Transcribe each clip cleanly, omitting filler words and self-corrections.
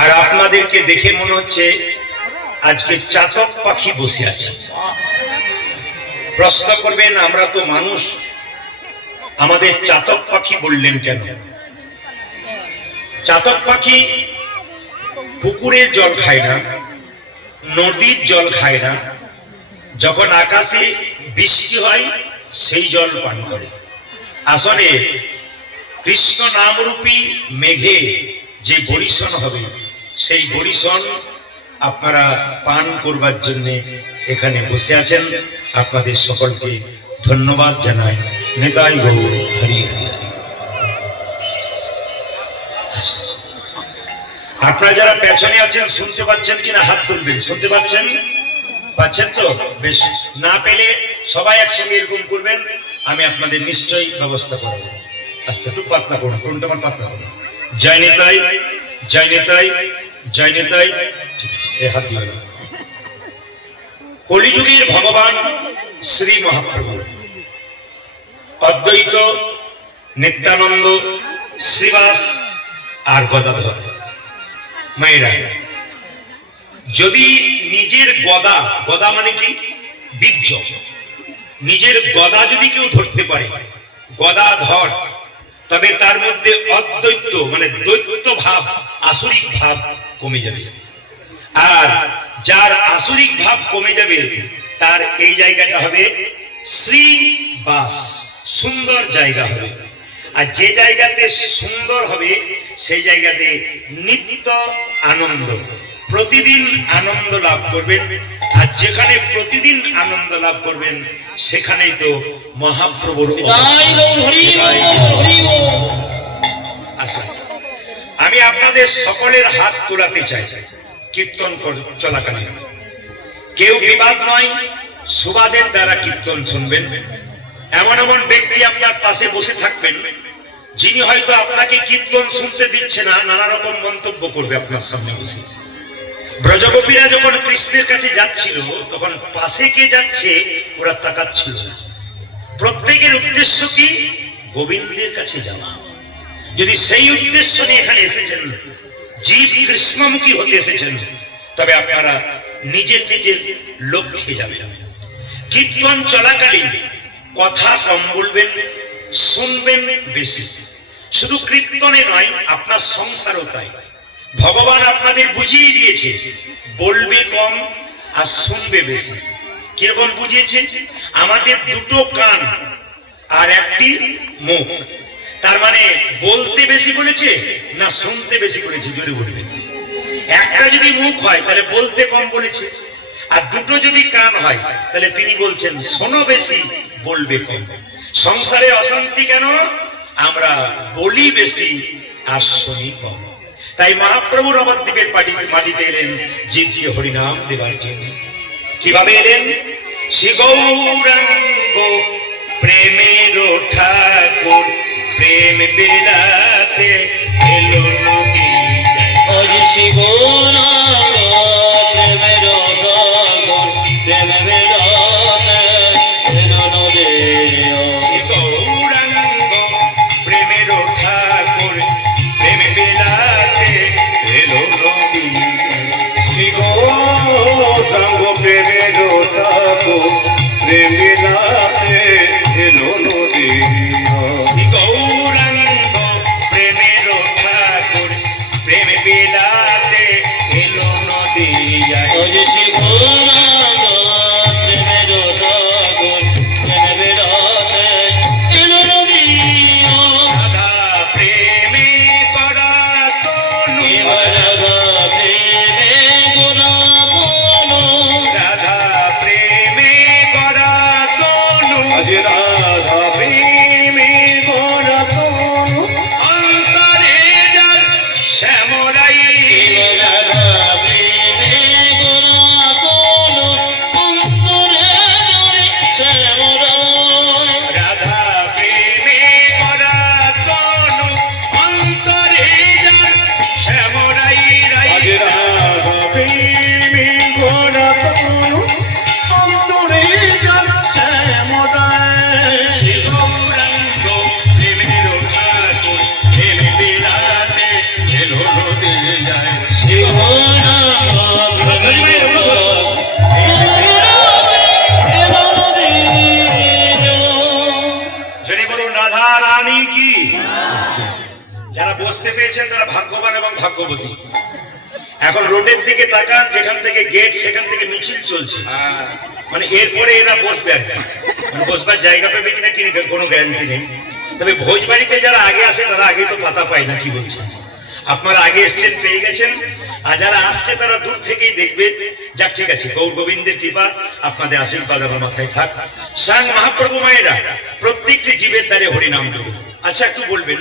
আর আপনাদেরকে দেখে মনে হচ্ছে আজকে চাতক পাখি বসে আছে। প্রশ্ন করবেন, আমরা তো মানুষ, আমাদের চাতক পাখি বললেন কেন? চাতক পাখি পুকুরের জল খায় না, নদীর জল খায় না, যখন আকাশে বৃষ্টি হয় সেই জল পান করে। আসলে কৃষ্ণ নামরূপী মেঘে যে বরিশন হবে, সেই বরিশন আপনারা পান করবার জন্য এখানে বসে আছেন। আপনাদের সকলকে ধন্যবাদ জানাই। নেতাই গৌর হরি হরি হরি। আপনারা যারা পেছনে আছেন শুনতে পাচ্ছেন কিনা হাত তুলবেন। শুনতে পাচ্ছেন? পাচ্ছেন তো? বেশ। না পেলে সবাই একসঙ্গে এরকম করবেন, আমি আপনাদের নিশ্চয়ই ব্যবস্থা করবো। আস্তে একটু পাতলা করুন, কোনটা আমার পাতলা করুন। জয় নেতাই, জয় নেতাই, জয় নেতাই। ঠিক আছে, এ হাত দিয়ে হলো। কলিযুগের ভগবান শ্রী মহাপ্রভু অদ্বৈত, নিত্যানন্দ, শ্রীবাস আর গদাধর মায়েরা যদি নিজের গদা, গদা মানে কি? বীর্য, নিজের গদা যদি কেউ ধরতে পারে, গদাধর, তবে তার মধ্যে অদ্বৈত মানে দ্বৈত ভাব, আসরিক ভাব কমে যাবে। আর যার আসরিক ভাব কমে যাবে তার এই জায়গাটা হবে শ্রীবাস, সুন্দর জায়গা হবে। আর যে জায়গাতে সুন্দর হবে সেই জায়গাতে নিত্য আনন্দ, প্রতিদিন আনন্দ লাভ করবেন। আর যেখানে প্রতিদিন আনন্দ লাভ করবেন সেখানেই তো মহাপ্রভুর। আমি আপনাদের সকলের হাত তোলাতে চাই কীর্তন চলাকালীন। কেউ বিবাদ নয়, সুবাদের দ্বারা কীর্তন শুনবেন। এমন এমন ব্যক্তি আপনার পাশে বসে থাকবেন যিনি হয়তো আপনাকে কীর্তন শুনতে দিচ্ছে না, নানা রকম মন্তব্য করবে আপনার সামনে বসে। ব্রজগোপীরা যখন কৃষ্ণের কাছে যাচ্ছিল তখন পাশে কে যাচ্ছে ওরা তাকাচ্ছিল না। প্রত্যেকের উদ্দেশ্য কি? গোবিন্দের কাছে যাওয়া। যদি সেই উদ্দেশ্য নিয়ে এখানে এসেছেন, জীব কৃষ্ণমুখী হতে এসেছেন, তবে আপনারা নিজের নিজের লক্ষ্যে যাবেন। কীর্তন চলাকালীন কথা কম বলবেন, শুনবেন বেশি। শুধু কীর্তনে নয়, আপনার সংসারও তাই। ভগবান আপনাদের বুঝিয়ে দিয়েছে, বলবে কম আর শুনবে বেশি। কিরকম বুঝিয়েছে? আমাদের দুটো কান আর একটি মুখ, তার মানে বলতে বেশি বলেছে না শুনতে বেশি বলেছে? জোরে বলবেন। একটা যদি মুখ হয় তাহলে বলতে কম বলেছে, আর দুটো যদি কান হয় তাহলে তিনি বলছেন শোনো বেশি, বলবে কম। সংসারে অশান্তি কেন? আমরা বলি বেশি আর শুনি কম। তাই মহাপ্রভু নবদ্বীপের মাটিতে এলেন জীবকে হরিনাম দেবার জন্য। কিভাবে এলেন? শ্রী গৌরাঙ্গ প্রেমের ঠাকুর প্রেম বিলাতে এলো নদী। শ্রী গৌরাঙ্গ প্রেমের ঠাকুর প্রেম বিলাতে এলো নদী। শ্রী গৌরাঙ্গ প্রেমের ঠাকুর প্রেম বিলাতে এলো নদী। শ্রী গৌরাঙ্গ প্রেমের ঠাকুর প্রেম বিলাতে এলো নদী। শ্রী গৌরাঙ্গ প্রেমের ঠাকুর পেয়েছেন তারা ভাগ্যবান এবং ভাগ্যবতী। এখন রোডের দিকে তাকান, যেখান থেকে গেট সেখান থেকে মিছিল চলছে, মানে এরপরে এরা বসবে আর কি, মানে বসবার জায়গা পাবে কিনা কি কোনো গ্যারান্টি নেই। তবে ভোজবাড়িতে যারা আগে আসে তারা আগে তো পাতা পায় না, কি বলছেন? আপনারা আগে এসছেন, পেয়ে গেছেন, আর যারা আসছে তারা দূর থেকেই দেখবে। যাক, ঠিক আছে, গৌর গোবিন্দের কৃপা, আপনাদের আশীর্বাদ আমার মাথায় থাক। স্বয়ং মহাপ্রভু মায়েরা প্রত্যেকটি জীবের দ্বারে হরিনাম দেব। আচ্ছা, একটু বলবেন,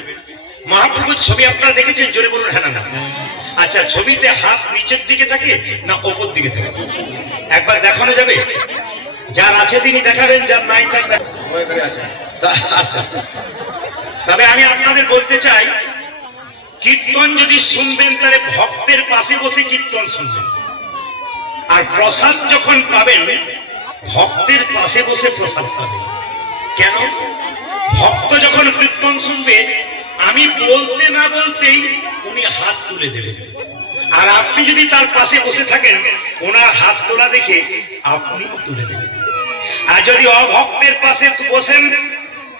মহাপ্রভুর ছবি আপনারা দেখেছেন? জোরে বলুন হ্যাঁ না। আচ্ছা, ছবিতে হাত নিচের দিকে থাকে না ওপর দিকে থাকে? একবার দেখানো যাবে? যার আছে তিনি দেখাবেন, যার নাই তার আস্তে আস্তে। তবে আমি আপনাদের বলতে চাই, কীর্তন যদি শুনবেন তাহলে ভক্তের পাশে বসে কীর্তন শুনবেন, আর প্রসাদ যখন পাবেন ভক্তের পাশে বসে প্রসাদ পাবেন। কেন? ভক্ত যখন কীর্তন শুনবে, আমি বলতে না বলতেই উনি হাত তুলে দেবেন, আর আপনি যদি তার পাশে বসে থাকেন ওনার হাত তোলা দেখে আপনিও তুলে দেবেন। আর যদি অভক্তের পাশে বসেন,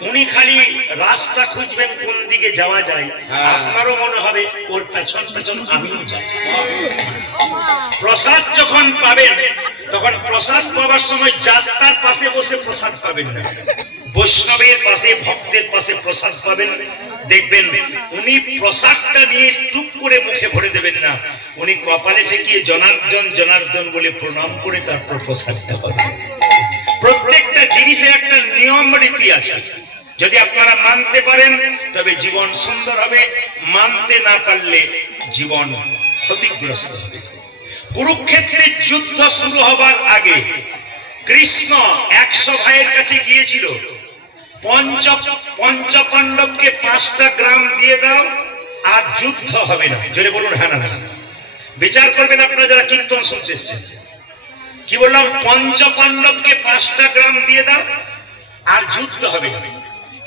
উনি খালি রাস্তা খুঁজবেন কোন দিকে যাওয়া যায়, আপনারও মনে হবে ওর পেছন পেছন আমিও যাই। প্রসাদ যখন পাবেন তখন প্রসাদ পাওয়ার সময় যাত্রার পাশে বসে প্রসাদ পাবেন না, বৈষ্ণবের পাশে, ভক্তের পাশে প্রসাদ পাবেন। দেখবেন উনি প্রসাদটা নিয়ে টুক করে মুখে ভরে দেবেন না, উনি কপালে ঠেকিয়ে জনার্দন জনার্দন বলে প্রণাম করে তারপর প্রসাদটা পাবেন। প্রত্যেকটা জিনিসের একটা নিয়ম রীতি আছে, যদি আপনারা মানতে পারেন তবে জীবন সুন্দর হবে, মানতে না পারলে জীবন ক্ষতিগ্রস্ত হবে। কুরুক্ষেত্রের যুদ্ধ শুরু হবার আগে কৃষ্ণ 100 ভাইয়ের কাছে গিয়েছিল, পঞ্চপাণ্ডবকে 5টা গ্রাম দিয়ে দাও আর যুদ্ধ হবে না। জোরে বলুন হ্যাঁ না। বিচার করবেন আপনারা যারা কীর্তন শুনতে এসেছেন। কি বললাম? পঞ্চপাণ্ডবকে 5টা গ্রাম দিয়ে দাও আর যুদ্ধ হবে না।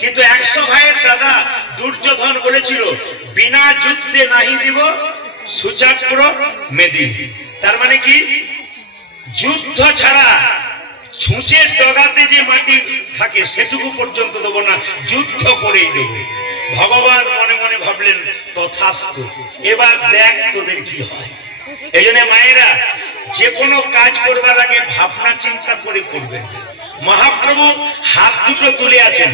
কিন্তু 100 ভাইয়ের দাদা দুর্যোধন বলেছিল, বিনা যুদ্ধে নাহি দিব সুচাক্র মেদি। তার মানে কি? যুদ্ধ ছাড়া ছুঁচের ডগাতে যে মাটি থাকে সেটুকু পর্যন্ত দেবো না, যুদ্ধ করেই দেব। ভগবান মনে মনে ভাবলেন তথাস্তু, এবার দেখ তোদের কি হয়। এই জন্য মায়েরা যে কোনো কাজ করবার আগে ভাবনা চিন্তা করে করবেন। মহাপ্রভু হাত দুটো তুলে আছেন,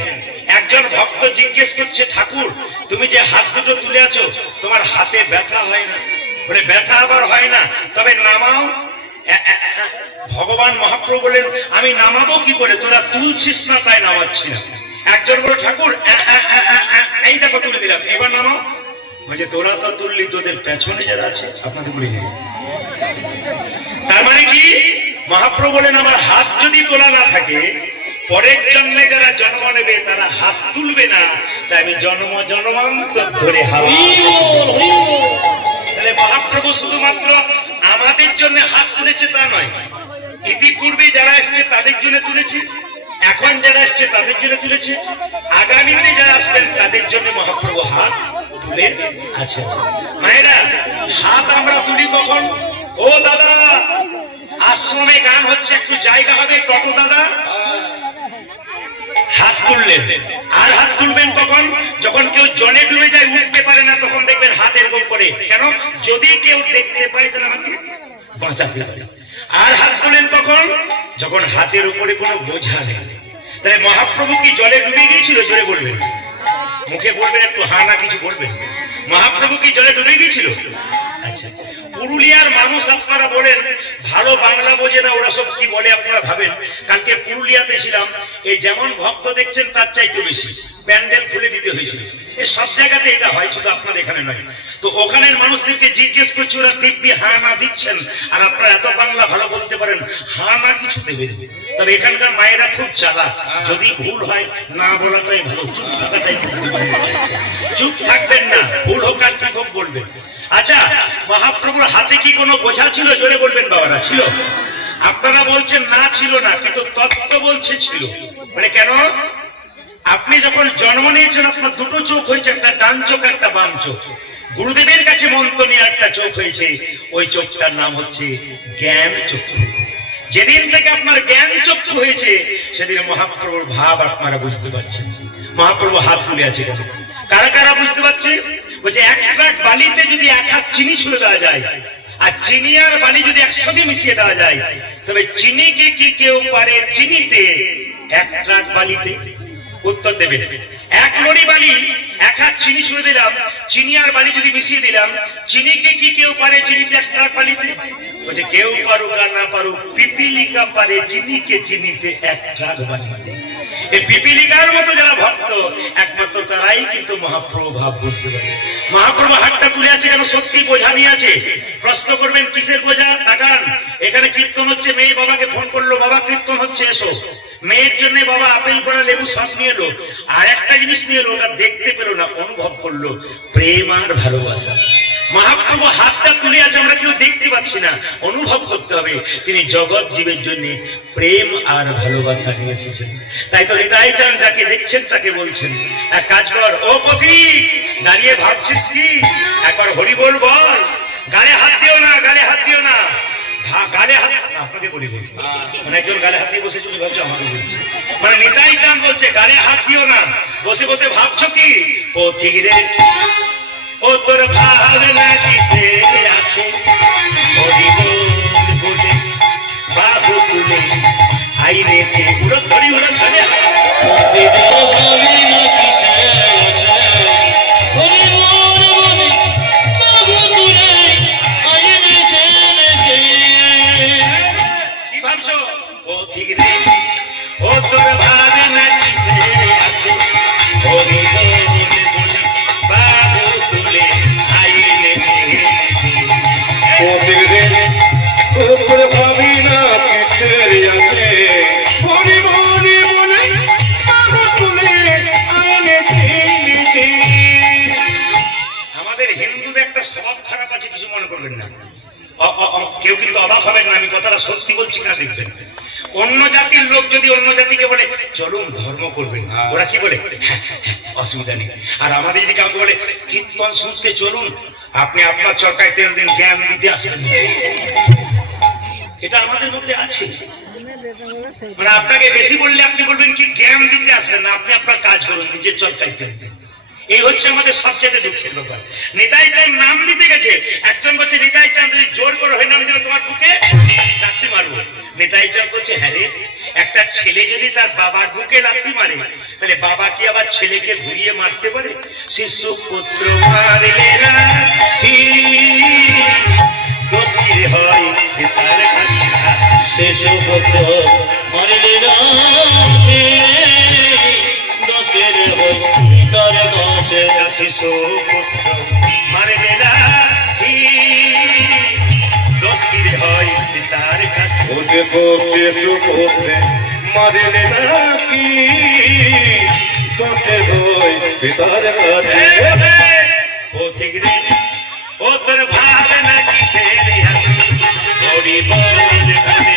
একজন ভক্ত জিজ্ঞেস করছে, ঠাকুর তুমি যে হাত দুটো তুলে আছো তোমার হাতে ব্যথা হয় না? বলে ব্যথা আবার হয় না, তবে নামাও। ভগবান মহাপ্রভু বলেন, আমি নামাবো কি করে? তোরা তুলছিস না তাই নামাচ্ছি না। একজন বলে, ঠাকুর এই দেখো তুলে দিলাম, এবার নামাও। বলছে তোরা তো তুললি, তোদের পেছনে যারা আছে আপনাদের বলি নেই। তার মানে কি? মহাপ্রভু বলেন, আমার হাত যদি তোলা না থাকে পরের জন্মে যারা জন্ম নেবে তারা হাত তুলবে না, তাই আমি জন্ম জন্মান্তর ধরে তাহলে মহাপ্রভু শুধুমাত্র আমাদের জন্য হাত তুলেছে তা নয়, ইতিপূর্বে যারা এসছে তাদের জন্য তুলেছে, এখন যারা এসছে তাদের জন্য তুলেছে, আগামীতে যারা আসবেন তাদের জন্য মহাপ্রভু হাত তুলে আছে। মায়েরা, হাত আমরা তুলি কখন? ও দাদা, আশ্রমে গান হচ্ছে, একটু জায়গা হবে, টোটো দাদা হাত তুললেন। আর হাত তুলবেন কখন? যখন কেউ জলে ডুবে যায়, উঠতে পারে না, তখন দেখবেন হাত এরকম করে। কেন? যদি কেউ দেখতে পায় তাহলে আমাকে বাঁচাতে পারে। আর হাত তুলেন কখন? যখন হাতের উপরে কোনো বোঝা নেই। তাহলে মহাপ্রভু কি জলে ডুবে গিয়েছিল? জোরে বলবেন, মুখে বলবেন, একটু হা না কিছু বলবেন। মহাপ্রভু কি জলে ডুবে গিয়েছিল? আচ্ছা, পুরুলিয়ার মানুষ আপনারা বলেন ভালো বাংলা বোঝে না, ওরা সব কি বলে আপনারা ভাবেন। কালকে পুরুলিয়াতে ছিলাম, এই যেমন ভক্ত দেখছেন তার চাইতে বেশি প্যান্ডেল খুলে দিতে হয়েছিল। এই সব জায়গাতে এটা হয়, শুধু আপনার এখানে নয়। তো ওখানের মানুষদেরকে জিজ্ঞেস করছি, ওরা দিব্যি হা না দিচ্ছেন, আর আপনারা এত বাংলা ভালো বলতে পারেন, হা না কিছু দেবেন। তবে এখানকার মায়েরা খুব চালাক, যদি ভুল হয় না বলাটাই ভালো, চুপ থাকাটাই চুপ থাকবেন না, ভুল হোক আর ঠিক হোক বলবেন। আচ্ছা, মহাপ্রভুর হাতে কি কোনো বোঝা ছিল? জোরে বলবেন বাবারা, ছিল? আপনারা বলছেন না ছিল না, কিন্তু তত্ত্ব বলছে ছিল। মানে কেন? আপনি যখন জন্ম নিয়েছেন আপনার দুটো চোখ হয়েছে, একটা ডান চোখ একটা বাম চোখ। গুরুদেবের কাছে মন্ত্র নিয়ে একটা চোখ হয়েছে, ওই চোখটার নাম হচ্ছে জ্ঞান চক্ষু। যেদিন থেকে আপনার জ্ঞান চক্ষু হয়েছে সেদিন মহাপ্রভুর ভাব আপনারা বুঝতে পারছেন। মহাপ্রভু হাত তুলে আছে, কারা কারা বুঝতে পারছে? বলছে এক ট্রাক বালিতে যদি এক হাত চিনি ছুড়ে দেওয়া যায় আর চিনি আর বালি যদি একসঙ্গে মিশিয়ে দেওয়া যায় তবে চিনিকে কি কেউ পারে চিনিতে এক ট্রাক বালিতে? উত্তর দেবেন। এক লড়ি বালি এক হাত চিনি ছুড়ে দিলাম, চিনি আর বালি যদি মিশিয়ে দিলাম, চিনিকে কি কেউ পারে চিনিতে এক ট্রাক বালিতে? বলছে কেউ পারুক আর না পারুক, পিপিলিকা পারে চিনিকে চিনিতে এক ট্রাক বালিতে। এই পিপিলিকার মতো যারা ভক্ত একমাত্র তারাই কিন্তু মহাপ্রভু ভাব বুঝতে পারে। মহাপ্রভু হাতটা তুলে আছে কেন? সত্যি বোঝা নিয়ে আছে। প্রশ্ন করবেন কিসের বোঝা? তাকান, এখানে কীর্তন হচ্ছে, মেয়ে বাবাকে ফোন করলো, বাবা কীর্তন হচ্ছে এসো। মেয়ের জন্য বাবা আপেল করা লেবু সব নিয়ে এলো, আর একটা জিনিস নিয়ে এলো, ওটা দেখতে পেলো না, অনুভব করলো প্রেম আর ভালোবাসা। মহাপ্রভু হাতটা তুলে আছে, আমরা কেউ দেখতে পাচ্ছি না, অনুভব করতে হবে তিনি জগৎ জীবের জন্য প্রেম আর ভালোবাসা নিয়ে এসেছেন। তাই তো হৃদয় চান যাকে দেখছেন তাকে বলছেন এক কাজ কর, ও পথিক দাঁড়িয়ে ভাবছিস কি, একবার হরি বল বল, গালে হাত দিও না, গালে হাত দিও না, গালে হাত আপনাকে বলি বলছি, মানে একজন গালে হাত দিয়ে বসে চলে ভাবছো আমাকে বলছে, মানে নিতাই চান বলছে গালে হাত দিও না, বসে বসে ভাবছো কি পথিক রে ও তোর ভাবনা কিসে আছে, হরি বল বলে বাবু তুলে আইনে উড়ো ধরি উড়ো ধরে কি ভাবছো পথিক রে ও তোর ভাবনা কিসে আছে, হরি বল বাবু তুলে আইনে পথিক রে ও তোর ভাবনা কিসে আছে, হরি বল বলে বাবু তুলে আইনে। আমাদের হিন্দুদের একটা স্বভাব খারাপ আছে, কিছু মনে করবেন না, কেউ কিন্তু অবাক হবেন না, আমি কথাটা সত্যি বলছি না, দেখবেন অন্য জাতির লোক যদি অন্য জাতিকে বলে চলুন ধর্ম করবেন, ওরা কি বলে হ্যাঁ হ্যাঁ অসুবিধা নেই। আর আমাদের যদি কাউকে বলে কীর্তন শুনতে চলুন, আপনি আপনার চরকায় তেল দিন, জ্ঞান দিতে আসবেন। এটা আমাদের মধ্যে আছে, মানে আপনাকে বেশি বললে আপনি বলবেন কি জ্ঞান দিতে আসবেন না, আপনি আপনার কাজ করুন, নিজের চরকায় তেল দিন। এই হচ্ছে আমাদের সবচেয়ে দুঃখের ব্যাপার। নিতাই চাঁদ নাম দিতে গেছে, একজন বলছে নিতাই চাঁদ যদি জোর করে হয়ে নাম দিলে তোমার বুকে লাথি মারবো। নিতাই চাঁদ বলছে হ্যাঁ রে, একটা ছেলে যদি তার বাবার বুকে লাথি মারে তাহলে বাবা কি আবার ছেলেকে ঘুরিয়ে মারতে পারে? শিশু পুত্র মারলে লাথি দোষী হয় তার কাছে, শিশু পুত্র মারলে লাথি দোষের হয় তার কাছে, শিশু পুত্র মারলে লাথি দোষী হয় তার কাছে। ও দেখো শিশু পুত্র মারলে লাথি দোষের হয় পিতার কাছে। পথিক রে ও তোর ভাবনা কিসের আছে, হরি বল বলে